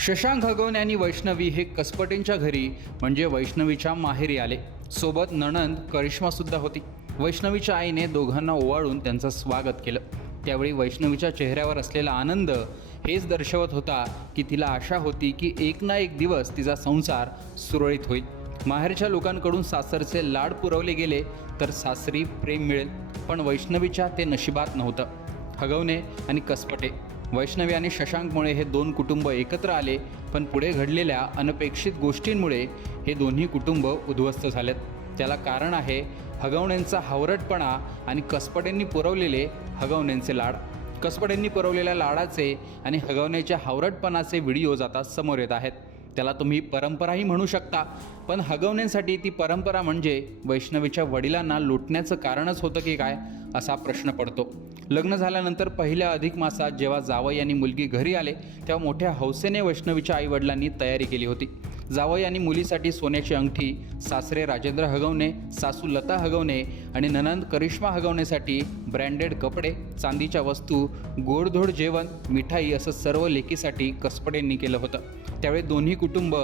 शशांक हगवणे आणि वैष्णवी हे कसपटेंच्या घरी म्हणजे वैष्णवीच्या माहेरी आले. सोबत नणंद करिश्मासुद्धा होती. वैष्णवीच्या आईने दोघांना ओवाळून त्यांचं स्वागत केलं. त्यावेळी वैष्णवीच्या चेहऱ्यावर असलेला आनंद हेच दर्शवत होता की तिला आशा होती की एक ना एक दिवस तिचा संसार सुरळीत होईल. माहेरच्या लोकांकडून सासरचे लाड पुरवले गेले तर सासरी प्रेम मिळेल. पण वैष्णवीच्या ते नशिबात नव्हतं. हगवणे आणि कसपटे वैष्णवी आणि शशांकमुळे हे दोन कुटुंब एकत्र आले पण पुढे घडलेल्या अनपेक्षित गोष्टींमुळे हे दोन्ही कुटुंब उद्ध्वस्त झालेत. त्याला कारण आहे हगवण्यांचा हावरटपणा आणि कसपटेंनी पुरवलेले हगवण्यांचे लाड. कसपटेंनी पुरवलेल्या लाडाचे आणि हगवण्याच्या हावरटपणाचे व्हिडिओज आता समोर येत आहेत. त्याला तुम्ही परंपराही म्हणू शकता. पण हगवण्यासाठी ती परंपरा म्हणजे वैष्णवीच्या वडिलांना लुटण्याचं कारणच होतं की काय असा प्रश्न पडतो. लग्न झाल्यानंतर पहिल्या अधिक मासात जेव्हा जावई आणि मुलगी घरी आले तेव्हा मोठ्या हौसेने वैष्णवीच्या आईवडिलांनी तयारी केली होती. जावई आणि मुलीसाठी सोन्याची अंगठी सासरे राजेंद्र हगवणे सासू लता हगवणे आणि ननंद करिश्मा हगवण्यासाठी ब्रँडेड कपडे चांदीच्या वस्तू गोडधोड जेवण मिठाई असं सर्व लेकीसाठी कसपडेंनी केलं होतं. त्यावेळी दोन्ही कुटुंब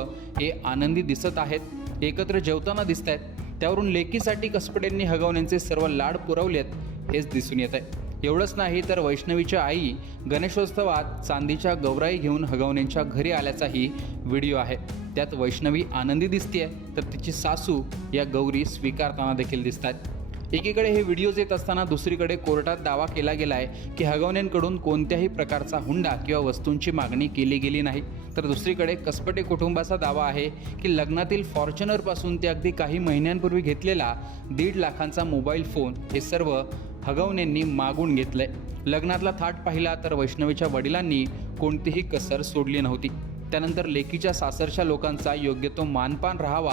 हे आनंदी दिसत आहेत. एकत्र जेवताना दिसत आहेत त्यावरून लेकीसाठी कसपडेंनी हगवण्यांचे सर्व लाड पुरवलेत हेच दिसून येत आहे एवढंच नाही तर वैष्णवीच्या आई गणेशोत्सवात चांदीच्या गौराई घेऊन हगवण्यांच्या घरी आल्याचाही व्हिडिओ आहे. त्यात वैष्णवी आनंदी दिसते तर तिची सासू या गौरी स्वीकारताना देखील दिसतात एकीकडे हे व्हिडिओज येत असताना दुसरीकडे कोर्टात दावा केला गेला आहे की हगवण्यांकडून कोणत्याही प्रकारचा हुंडा किंवा वस्तूंची मागणी केली गेली नाही. तर दुसरीकडे कसपटे कुटुंबाचा दावा आहे की लग्नातील फॉर्च्युनरपासून ते अगदी काही महिन्यांपूर्वी घेतलेला दीड लाखांचा मोबाईल फोन हे सर्व हगवण्यांनी मागून घेतलंय. लग्नातला थाट पाहिला तर वैष्णवीच्या वडिलांनी कोणतीही कसर सोडली नव्हती. त्यानंतर लेकीच्या सासरच्या लोकांचा योग्य तो मानपान राहावा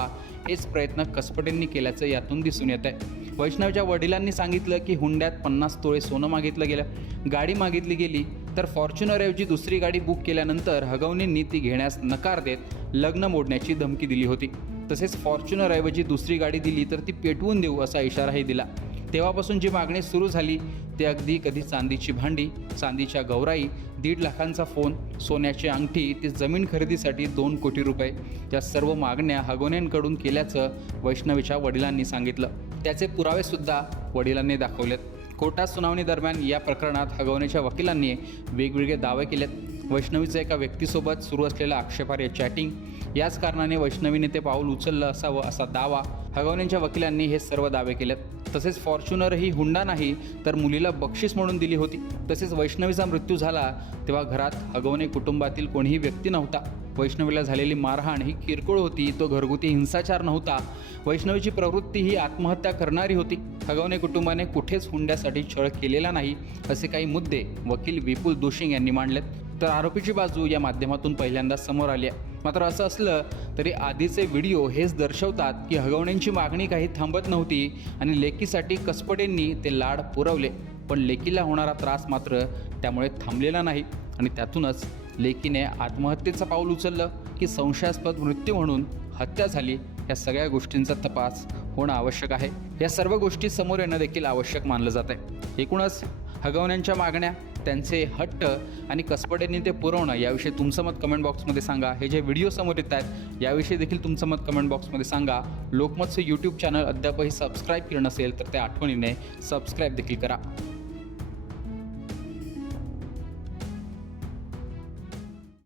हेच प्रयत्न कसपटेंनी केल्याचं यातून दिसून येत आहे वैष्णवच्या वडिलांनी सांगितलं की हुंड्यात पन्नास तोळे सोनं मागितलं गेलं. गाडी मागितली गेली तर फॉर्च्युनरऐवजी दुसरी गाडी बुक केल्यानंतर हगवणींनी ती घेण्यास नकार देत लग्न मोडण्याची धमकी दिली होती. तसेच फॉर्च्युनरऐवजी दुसरी गाडी दिली तर ती पेटवून देऊ असा इशाराही दिला. तेव्हापासून जी मागणी सुरू झाली ते अगदी कधी चांदीची भांडी चांदीच्या गौराई दीड लाखांचा फोन सोन्याची अंगठी ते जमीन खरेदीसाठी दोन कोटी रुपये या सर्व मागण्या हगोन्यांकडून केल्याचं वैष्णवीच्या वडिलांनी सांगितलं. त्याचे पुरावेसुद्धा वडिलांनी दाखवलेत. कोर्टात सुनावणी दरम्यान या प्रकरणात हगवण्याच्या वकिलांनी वेगवेगळे दावे केलेत. वैष्णवीचं एका व्यक्तीसोबत सुरू असलेलं आक्षेपार्ह चॅटिंग याच कारणाने वैष्णवीने ते पाऊल उचललं असावं असा दावा हगवण्यांच्या वकिलांनी हे सर्व दावे केलेत. तसेच फॉर्च्युनर ही हुंडा नाही तर मुलीला बक्षीस म्हणून दिली होती. तसेच वैष्णवीचा मृत्यू झाला तेव्हा घरात हगवणे कुटुंबातील कोणीही व्यक्ती नव्हता. वैष्णवीला झालेली मारहाण ही किरकोळ होती तो घरगुती हिंसाचार नव्हता. वैष्णवीची प्रवृत्ती ही आत्महत्या करणारी होती. हगवणे कुटुंबाने कुठेच हुंड्यासाठी छळ केलेला नाही असे काही मुद्दे वकील विपुल दोशिंग यांनी मांडलेत. तर आरोपीची बाजू या माध्यमातून पहिल्यांदा समोर आली आहे. मात्र असं असलं तरी आधीचे व्हिडिओ हेच दर्शवतात की हगवण्यांची मागणी काही थांबत नव्हती आणि लेकीसाठी कसपटेंनी ते लाड पुरवले. पण लेकीला होणारा त्रास मात्र त्यामुळे थांबलेला नाही आणि त्यातूनच लेकीने आत्महत्येचं पाऊल उचललं की संशयास्पद मृत्यू म्हणून हत्या झाली. या सगळ्या गोष्टींचा तपास होणं आवश्यक आहे. या सर्व गोष्टी समोर येणं देखील आवश्यक मानलं जात आहे एकूणच हगवण्यांच्या मागण्या त्यांचे हट्ट आणि कसपटेंनी ते पुरवणं याविषयी तुमचं मत कमेंट बॉक्समध्ये सांगा. हे जे व्हिडिओ समोर येत आहेत याविषयी देखील तुमचं मत कमेंट बॉक्समध्ये सांगा. लोकमतचं यूट्यूब चॅनल अद्यापही सबस्क्राईब केलं नसेल तर त्या आठवणीने सबस्क्राईब देखील करा.